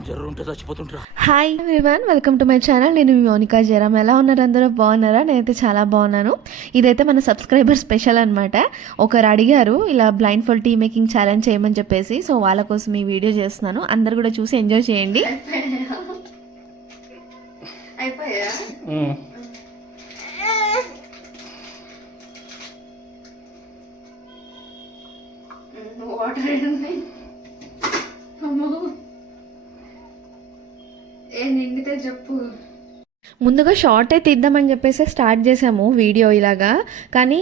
Hi everyone, welcome to my channel. నేను మోనికా జయరామ్. ఎలా ఉన్నారు అందరూ? బాగున్నారా? నేనైతే చాలా బాగున్నాను. ఇదైతే మన సబ్స్క్రైబర్ స్పెషల్ అనమాట. ఒకరు అడిగారు ఇలా blindfold tea making challenge చేయమని చెప్పేసి, సో వాళ్ళ కోసం ఈ వీడియో చేస్తున్నాను. అందరు కూడా చూసి ఎంజాయ్ చేయండి. చెప్పు. ముందుగా షార్ట్ అయితే తీద్దామని చెప్పేసి స్టార్ట్ చేసాము వీడియో ఇలాగా, కానీ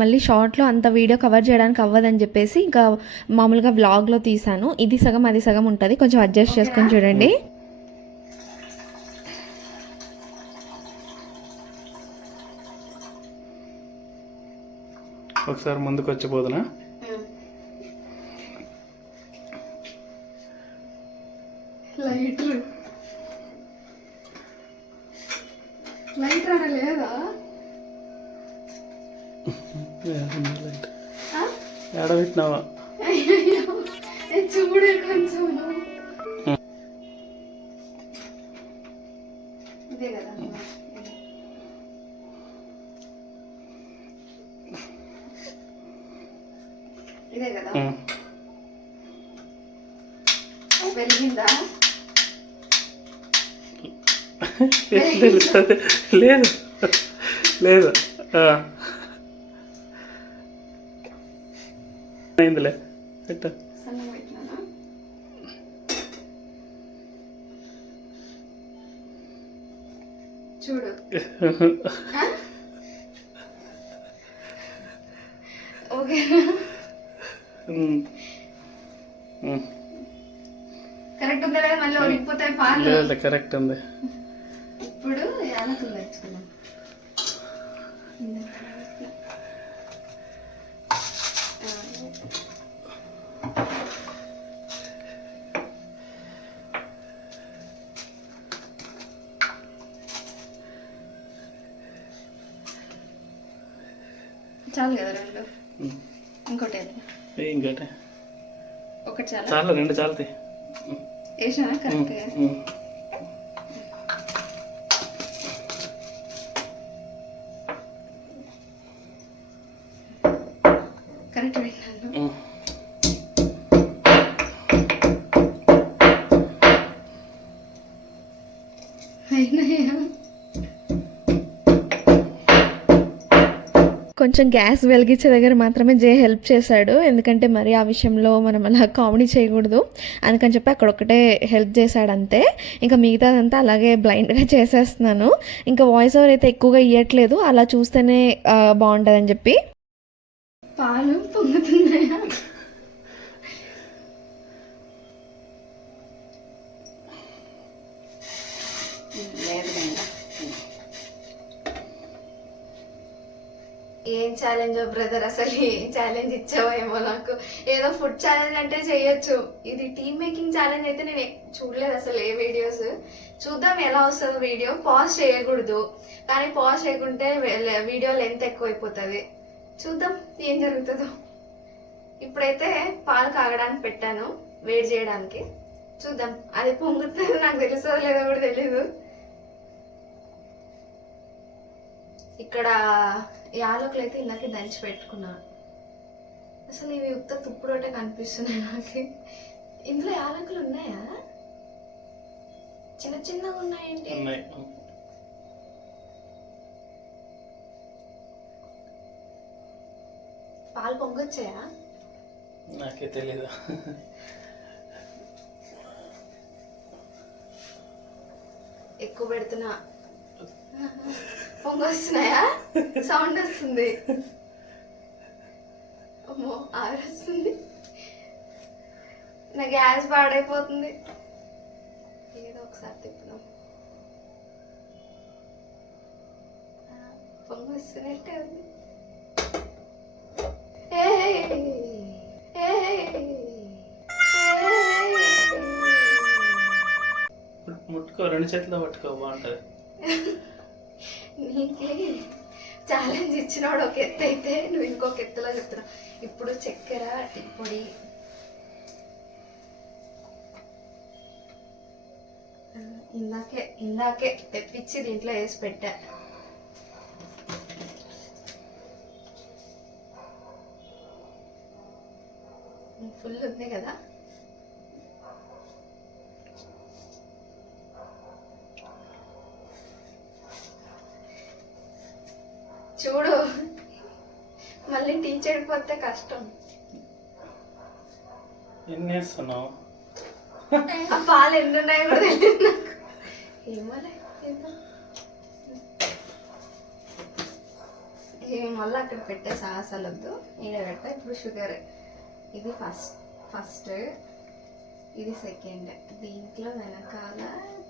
మళ్ళీ షార్ట్లో అంత వీడియో కవర్ చేయడానికి అవ్వదని చెప్పేసి ఇంకా మామూలుగా వ్లాగ్లో తీసాను. ఇది సగం అది సగం ఉంటుంది, కొంచెం అడ్జస్ట్ చేసుకొని చూడండి. ఒకసారి ముందుకు వచ్చిపోదునా? లైట్ రాడ లేదా? ఏడబెట్టినావా? చూడే కొంచెం ఇదే కదా, ఇదే కదా. వెలిగిందా? లేదు లేదు, అయిందిలే. పెట్ట చూడు. ఓకే, కరెక్ట్ ఉందా? మళ్ళీ ఒడిగిపోతాయి పాలు. కరెక్ట్ ఉంది. ఇప్పుడు యాలకులు తెచ్చుకున్నాం. చాలు కదా రెండు? ఇంకోటి ఇంకోటి ఒకటి చాలు. చాలా, రెండు చాలుతాయి. వేసినా కరెక్ట్గా. కరెక్ట్ పెట్టాను. కొంచెం గ్యాస్ వెలిగించే దగ్గర మాత్రమే జే హెల్ప్ చేశాడు, ఎందుకంటే మరి ఆ విషయంలో మనం అలా కామెడీ చేయకూడదు అందుకని చెప్పి అక్కడ ఒకటే హెల్ప్ చేశాడు అంతే. ఇంకా మిగతాదంతా అలాగే బ్లైండ్గా చేసేస్తున్నాను. ఇంకా వాయిస్ ఓవర్ అయితే ఎక్కువగా ఇవ్వట్లేదు, అలా చూస్తేనే బాగుంటుందని చెప్పి. పాలు పొంగుతున్నాయా? ఏం ఛాలెంజ్ బ్రదర్, అసలు ఏం ఛాలెంజ్ ఇచ్చావో ఏమో. నాకు ఏదో ఫుడ్ ఛాలెంజ్ అంటే చేయొచ్చు, ఇది టీ మేకింగ్ ఛాలెంజ్ అయితే నేను చూడలేదు అసలు ఏ వీడియోస్. చూద్దాం ఎలా వస్తుందో వీడియో. పాజ్ చేయకూడదు, కానీ పాజ్ చేయకుంటే వీడియో లెంత్ ఎక్కువైపోతుంది. చూద్దాం ఏం జరుగుతుందో. ఇప్పుడైతే పాలు కాగడానికి పెట్టాను, వేడి చేయడానికి. చూద్దాం అది పొంగుతుంది, నాకు తెలుస్తుందో లేదో కూడా తెలీదు. ఇక్కడ యాలకులు అయితే ఇందాక దంచి పెట్టుకున్నా. అసలు ఇవి ఉత్త తుప్పుడోటే కనిపిస్తున్నాయి నాకు. ఇందులో యాలకులు ఉన్నాయా? చిన్న చిన్నగా ఉన్నాయండి. పాలు పొంగొచ్చాయా? నాకే తెలీదు. ఎక్కువ పెడుతున్నా. పొంగొస్తున్నాయా? సౌండ్ వస్తుంది. అమ్మో, ఆరేస్తుంది. నా గ్యాస్ పాడైపోతుంది. ఏదో ఒకసారి తిప్పుదాం. పొంగొస్తున్నట్టే ఉంది. ముట్టుకో, రెండు చేతిలో పట్టుకో, బాగుంటది. నీకే ఛాలెంజ్ ఇచ్చినోడు ఒక ఎత్తు అయితే నువ్వు ఇంకొక ఎత్తులా చెప్తున్నావు. ఇప్పుడు చక్కెర, పొడి, ఇందాకే తెప్పించి దీంట్లో వేసి పెట్టా. ఫుల్ ఉంది కదా. చూడు మళ్ళీ టీ చెడిపోతే కష్టం. ఎన్ని వేస్తున్నావు? ఆ పాలు ఎన్ని ఉన్నాయో కూడా తెలియదు నాకు. ఏమోలే మళ్ళీ అక్కడ పెట్టే సాహసాలు వద్దు. ఈడ పెడతా. ఇప్పుడు షుగర్ ఇది ఫస్ట్, ఇది సెకండ్, దీంట్లో వెనకాల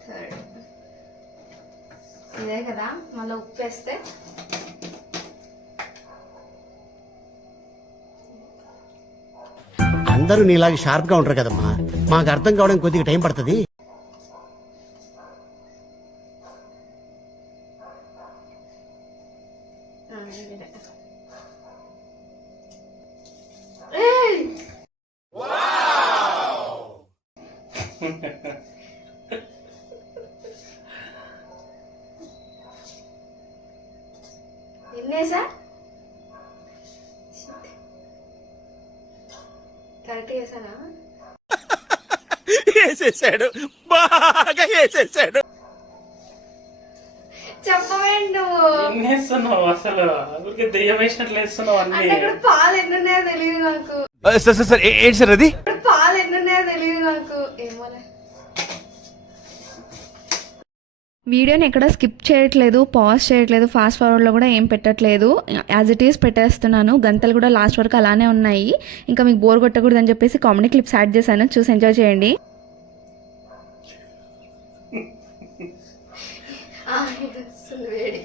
థర్డ్. ఇదే కదా. మళ్ళీ ఉప్పు వేస్తే అందరూ నీలాగా షార్ప్ గా ఉంటారు కదమ్మా, మాకు అర్థం కావడం కొద్దిగా టైం పడుతుంది. ఎన్నేసా కరెక్ట్ చేసానా? వేసేసాడు, బాగా వేసేసాడు. చెప్పవేంటి నువ్వు? ఎన్ని వేస్తున్నావు అసలు? ఊరికే దెయ్యం వేసినట్లు వేస్తున్నావు అన్ని. అంటే ఇక్కడ పాలు ఎన్ని ఉన్నాయో తెలియదు నాకు. సార్ ఏంటి సార్ అది? ఇక్కడ పాలు ఎన్ని ఉన్నాయో తెలియదు నాకు. ఏమోలే. వీడియోని ఎక్కడ స్కిప్ చేయట్లేదు, పాజ్ చేయట్లేదు, ఫాస్ట్ ఫార్వర్డ్లో కూడా ఏం పెట్టట్లేదు, యాజ్ ఇట్ ఈస్ పెట్టేస్తున్నాను. గంటలు కూడా లాస్ట్ వరకు అలానే ఉన్నాయి. ఇంకా మీకు బోర్ కొట్టకూడదు అని చెప్పేసి కామెడీ క్లిప్స్ యాడ్ చేశాను, చూసి ఎంజాయ్ చేయండి. అసలు వేడి.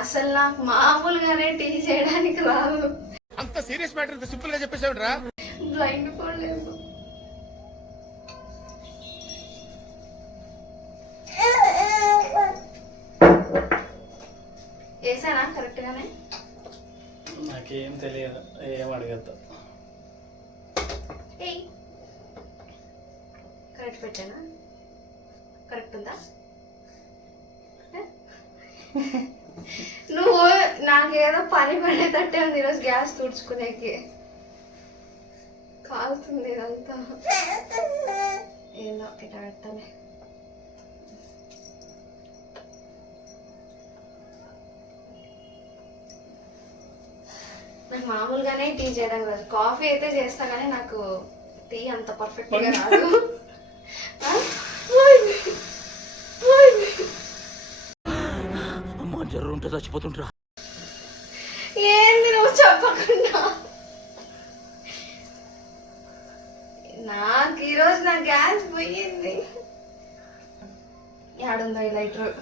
అసలు నాకు మామూలుగానే టీ చేయడానికి రాదు. అంత సీరియస్ మ్యాటర్ సింపుల్ గా చెప్పేసావురా. బ్లైండ్ పోలేదు. వేసానా కరెక్ట్ గానే? నాకేం తెలియదు, ఏం అడగద్దు. కరెక్ట్ పెట్టానా? కరెక్ట్ ఉందా? నువ్వు నాకేదో పని పడేటట్టే ఉంది ఈరోజు. గ్యాస్ తుడుచుకునేకి కాలుతుంది ఇదంతా. ఏదో ఇట్లా పెడతానే. నాకు మామూలుగానే టీ చేయడానికి రాదు. కాఫీ అయితే చేస్తా కానీ నాకు టీ అంత పర్ఫెక్ట్ గా రాదు. చచ్చిపోతుంటా. ఏంది నువ్వు చెప్పకుండా? నాకు ఈరోజు నా గ్యాస్ పోయింది. ఏడుందో ఈ లైటర్?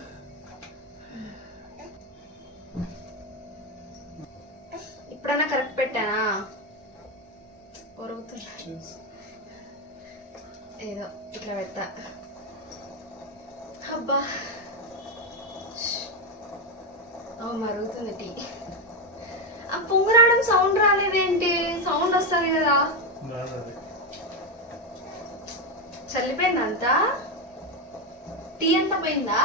ఇప్పుడన్నా కరెక్ట్ పెట్టానా? పొరుగుతున్నా. ఏదో ఇట్లా పెడతా. అబ్బా మరుగుతుంది టీ. ఆ పొంగు రావడం సౌండ్ రాలేదేంటి? సౌండ్ వస్తుంది కదా. చల్లిపోయింది అంతా? టీ అంతా పోయిందా?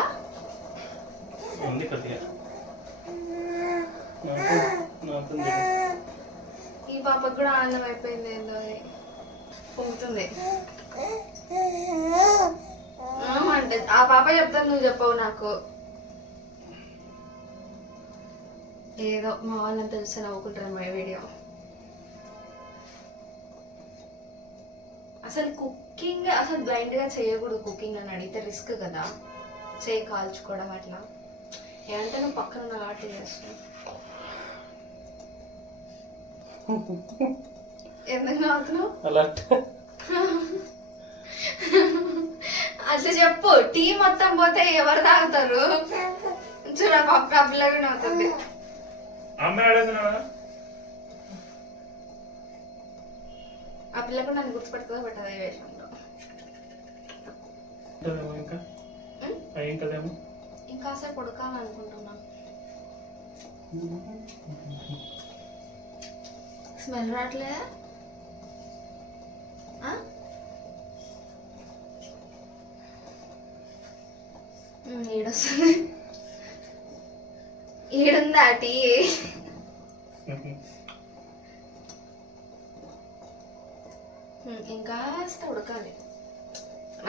ఈ పాపకు కూడా ఆనందం అయిపోయింది. ఏందో పొంగుతుంది అంటే ఆ పాప చెప్తాను, నువ్వు చెప్పవు నాకు. ఏదో మా వాళ్ళంతా చూస్తే నవ్వుకుంటారు మా వీడియో. అసలు కుకింగ్ అసలు బ్లైండ్గా చేయకూడదు. కుకింగ్ అని అడిగితే రిస్క్ కదా, చేయి కాల్చుకోవడం అట్లా. ఏమంటే నువ్వు పక్కన ఉన్న కాబట్టి చేస్తావు. ఎందుకు నవ్వుతున్నావు? అట్లా చెప్పు. టీ మొత్తం పోతే ఎవరు తాగుతారు? చూడ పక్క పిల్లగా నవ్వుతుంది. ఆ పిల్లకు నన్ను గుర్తుపడుతుందో పట్టదు ఈ వేషంలో. ఇంకాసేపు ఉడకాలనుకుంటున్నా. స్మెల్ రావట్లే? ఈడొస్తుంది. ఈడుందా టీ? ఇంకా ఉడకాలి.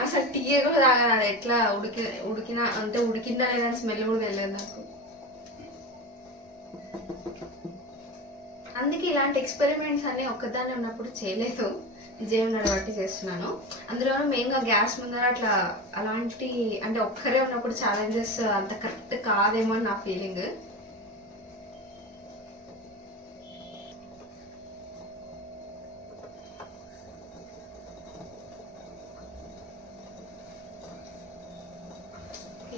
అసలు టీ కూడా తాగరాడు. ఎట్లా ఉడికినా అంటే ఉడికిందా లేదా స్మెల్ కూడా తెలియదు నాకు. అందుకే ఇలాంటి ఎక్స్పెరిమెంట్స్ అన్ని ఒక్కదాన్ని ఉన్నప్పుడు చేయలేదు, విజయం నడబట్టి చేస్తున్నాను. అందులోనూ మెయిన్గా గ్యాస్ ముందర అలాంటి అంటే ఒక్కరే ఉన్నప్పుడు ఛాలెంజెస్ అంత కరెక్ట్ కాదేమో అని నా ఫీలింగ్.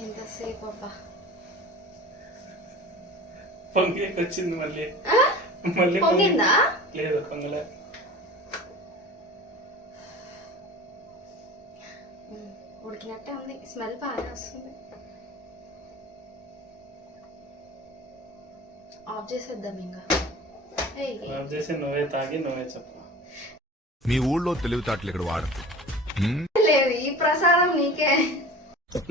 ఎంతసేపు అబ్బా. పొంగేకి వచ్చింది మళ్ళీ. మళ్ళీ పొంగిందా? లేదు, పొంగలే. ఉడికినట్టే ఉంది, స్మెల్ బాగా వస్తుంది. ఆఫ్ చేసేద్దాం ఇంకా. ఆఫ్ చేసి నువ్వే తాగి నువ్వే చెప్పు. మీ ఊళ్ళో తెలివితేటలు ఇక్కడ వాడదు. లేదు, ఈ ప్రసాదం నీకే.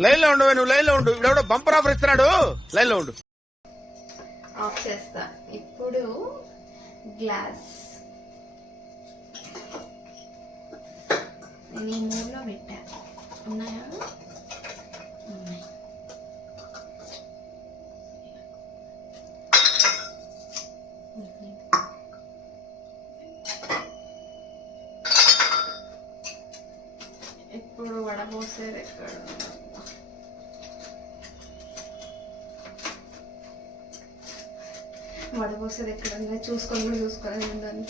లైన్ లో ఉండు, నువ్వు లైన్ లో ఉండు. ఇప్పుడు బంపర్ ఆఫర్ ఇస్తున్నాడు, లైన్ లో ఉండు. ఆఫ్ చేస్తా ఇప్పుడు. గ్లాస్ నేను ఈ మూడులో పెట్టా. ఉన్నాయా? ఉన్నాయి. ఇప్పుడు వడబోసేది ఎక్కడ? వడబోసేది ఎక్కడ ఉందో చూసుకోలేదు ఉందని.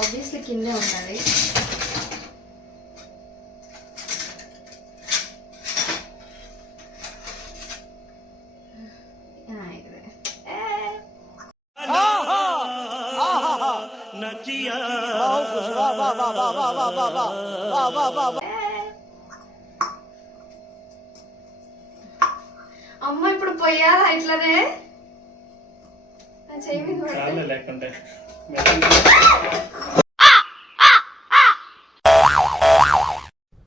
ఆబ్వియస్లీ కిందే ఉంటుంది. అమ్మ ఇప్పుడు పోయాలా ఇట్లనే? చాలే లేకుంటే.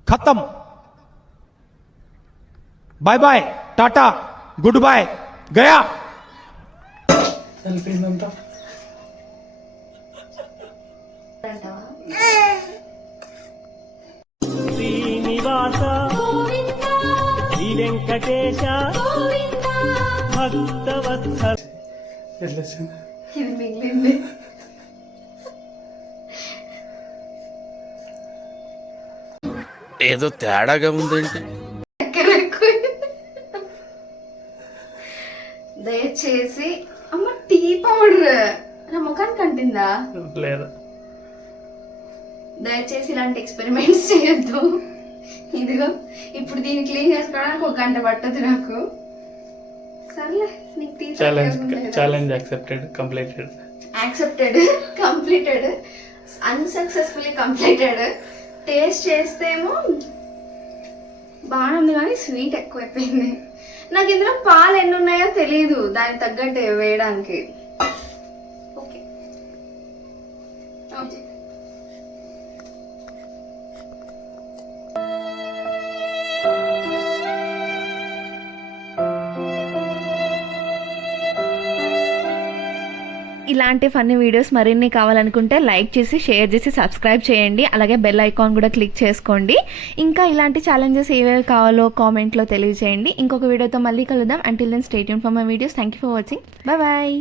खत्म bye bye tata good bye गया సరిపోయిందంతా. శ్రీనివాస శ్రీ వెంకటేశ భక్తవత్సల. వెళ్ళొచ్చింది. ఇది మిగిలింది. ఏదో తేడాగా ఉందేంటి? దయచేసి అమ్మ టీ పౌడర్ నా ముఖానికి అంటిందా? లేదు. దయచేసి ఇలాంటి ఎక్స్పెరిమెంట్స్ చేయొద్దు. ఇదిగో ఇప్పుడు దీన్ని క్లీన్ చేసుకోవడానికి 1 గంట పట్టదు నాకు. సర్లే, నీకు tea challenge accepted, completed. Unsuccessfully completed. Taste చేస్తేమో బాగానే ఉంది కానీ స్వీట్ ఎక్కువైపోయింది. నాకు ఇందులో పాలు ఎన్ని ఉన్నాయో తెలియదు, దానికి తగ్గట్టు వేయడానికి. Okay okay. ఇలాంటి ఫన్నీ వీడియోస్ మరిన్ని కావాలనుకుంటే లైక్ చేసి షేర్ చేసి సబ్స్క్రైబ్ చేయండి. అలాగే బెల్ ఐకాన్ కూడా క్లిక్ చేసుకోండి. ఇంకా ఇలాంటి ఛాలెంజెస్ ఏవేవి కావాలో కామెంట్లో తెలియజేయండి. ఇంకొక వీడియోతో మళ్ళీ కలుద్దాం. Until then stay tuned for my videos. Thank you for watching. Bye bye.